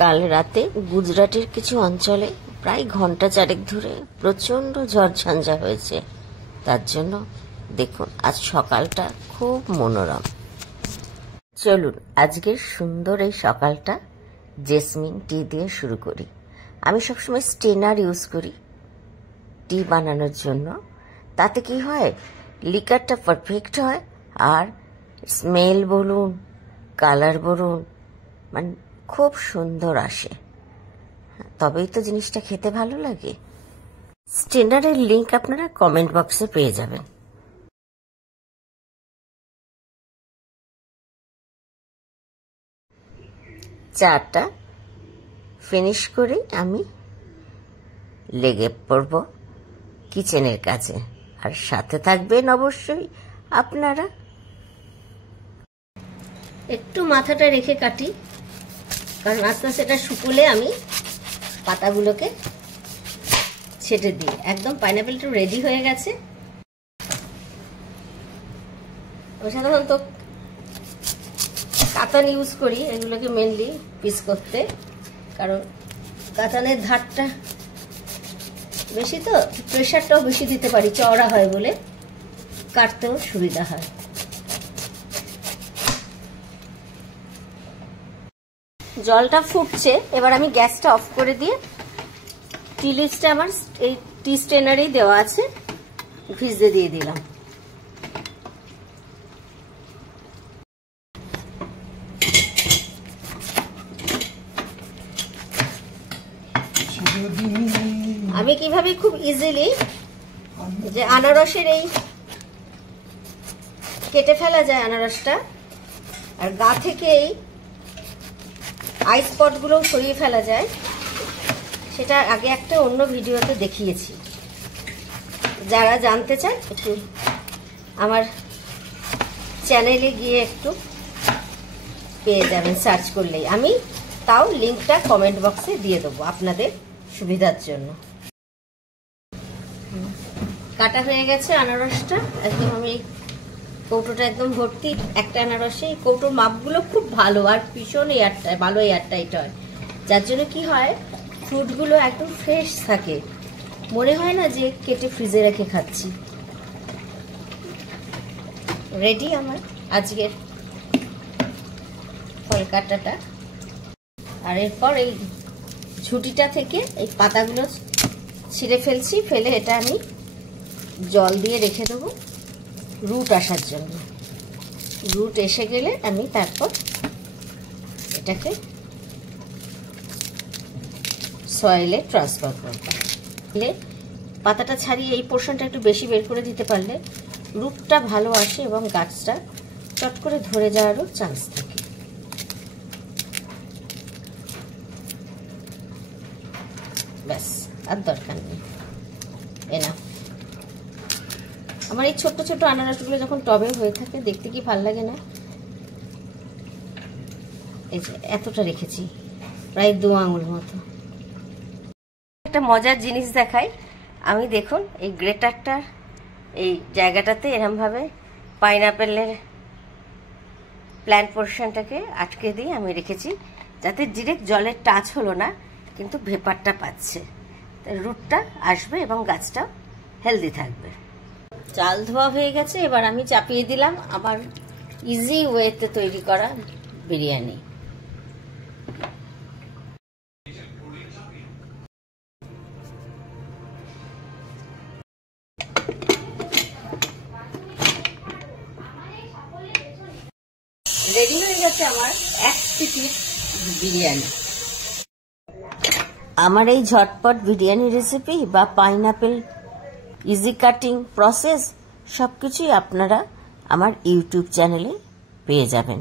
কাল রাতে গুজরাটের কিছু অঞ্চলে প্রায় ঘন্টা চারেক ধরে প্রচন্ড ঝড়ঝঞ্ঝা হয়েছে। তার জন্য দেখুন আজ সকালটা খুব মনোরম। চলুন আজকের সুন্দর এই সকালটা জেসমিন টি দিয়ে শুরু করি। আমি সবসময় স্টেনার ইউজ করি টি বানানোর জন্য। তাতে কি হয়, লিকারটা পারফেক্ট হয়, আর স্মেল বলুন, কালার বলুন, মানে খুব সুন্দর আসে। তবেই তো জিনিসটা খেতে ভালো লাগে। স্টেনারের লিংক আপনারা কমেন্ট বক্সে পেয়ে যাবেন। চাটা ফিনিশ করে আমি লেগে পড়ব কিচেনের কাছে, আর সাথে থাকবেন অবশ্যই আপনারা। একটু মাথাটা রেখে কাটি, কারণ আস্তে আস্তে এটা শুকোলে আমি পাতাগুলোকে ছেটে দিই। একদম পাইনাপেলটা রেডি হয়ে গেছে। আমি সাধারণত কাতান ইউজ করি এগুলোকে মেনলি পিস করতে, কারণ কাতানের ধারটা বেশি, তো প্রেশারটাও বেশি দিতে পারি, চওড়া হয় বলে কাটতেও সুবিধা হয়। জলটা ফুটছে, এবার আমি গ্যাসটা অফ করে দিয়ে টি লিভসটা আমার এই টি স্টেনারেই দেওয়া আছে, ভিজতে দিয়ে দিলাম। আমি কিভাবে খুব ইজিলি যে আনারসের এই কেটে ফেলা যায় আনারসটা, আর গা থেকে এই আইস স্পটগুলো সরিয়ে ফেলা যায়, সেটা আগে একটা অন্য ভিডিওতে দেখিয়েছি। যারা জানতে চান একটু আমার চ্যানেলে গিয়ে একটু পেয়ে যাবেন, সার্চ করলেই। আমি তাও লিঙ্কটা কমেন্ট বক্সে দিয়ে দেবো আপনাদের সুবিধার জন্য। কাটা হয়ে গেছে আনারসটা, একদম আমি কৌটোটা একদম ভর্তি একটা আনারসে। এই কৌটোর মাপগুলো খুব ভালো, আর ভীষণ ভালো এয়ারটাইট হয়, যার জন্য কি হয় ফ্রুটগুলো একদম ফ্রেশ থাকে, মনে হয় না যে কেটে ফ্রিজে রেখে খাচ্ছি। রেডি আমার আজকের ফল কাটাটা। আর এরপর এই ঝুটিটা থেকে এই পাতাগুলো ছিঁড়ে ফেলছি, ফেলে এটা আমি জল দিয়ে রেখে দেবো রুট আসার জন্য। রুট এসে গেলে আমি তারপর এটাকে সয়েলে ট্রান্সফার করব। পাতাটা ছাড়িয়ে এই পোর্শনটা একটু বেশি বের করে দিতে পারলে রুটটা ভালো আসে এবং গাছটা চট করে ধরে যাওয়ারও চান্স থাকে। ব্যাস, আর দরকার নেই, এনাফ। আমার এই ছোট্ট ছোট্ট আনারসগুলো যখন টবে হয়ে থাকে দেখতে কি ভালো লাগে না। এই যে এতটা রেখেছি, প্রায় 2 আঙুল মতো। একটা মজার জিনিস দেখাই, আমি দেখুন এই গ্রেটারটা এই জায়গাটাতে এরমভাবে পাইনাপেলের প্ল্যান্ট পোর্শনটাকে আটকে দিয়ে আমি রেখেছি, যাতে ডিরেক্ট জলের টাচ হলো না, কিন্তু ভেপারটা পাচ্ছে, রুটটা আসবে এবং গাছটা হেলদি থাকবে। চাল ধোয়া হয়ে গেছে, এবার আমি চাপিয়ে দিলাম আমার ইজি ওয়েতে তৈরি করা বিরিয়ানি। রেডি হয়ে গেছে আমার 1 সিটির বিরিয়ানি। আমার এই ঝটপট বিরিয়ানি রেসিপি বা পাইনাপেল ইজি কাটিং প্রসেস সবকিছুই আপনারা আমার ইউটিউব চ্যানেলে পেয়ে যাবেন।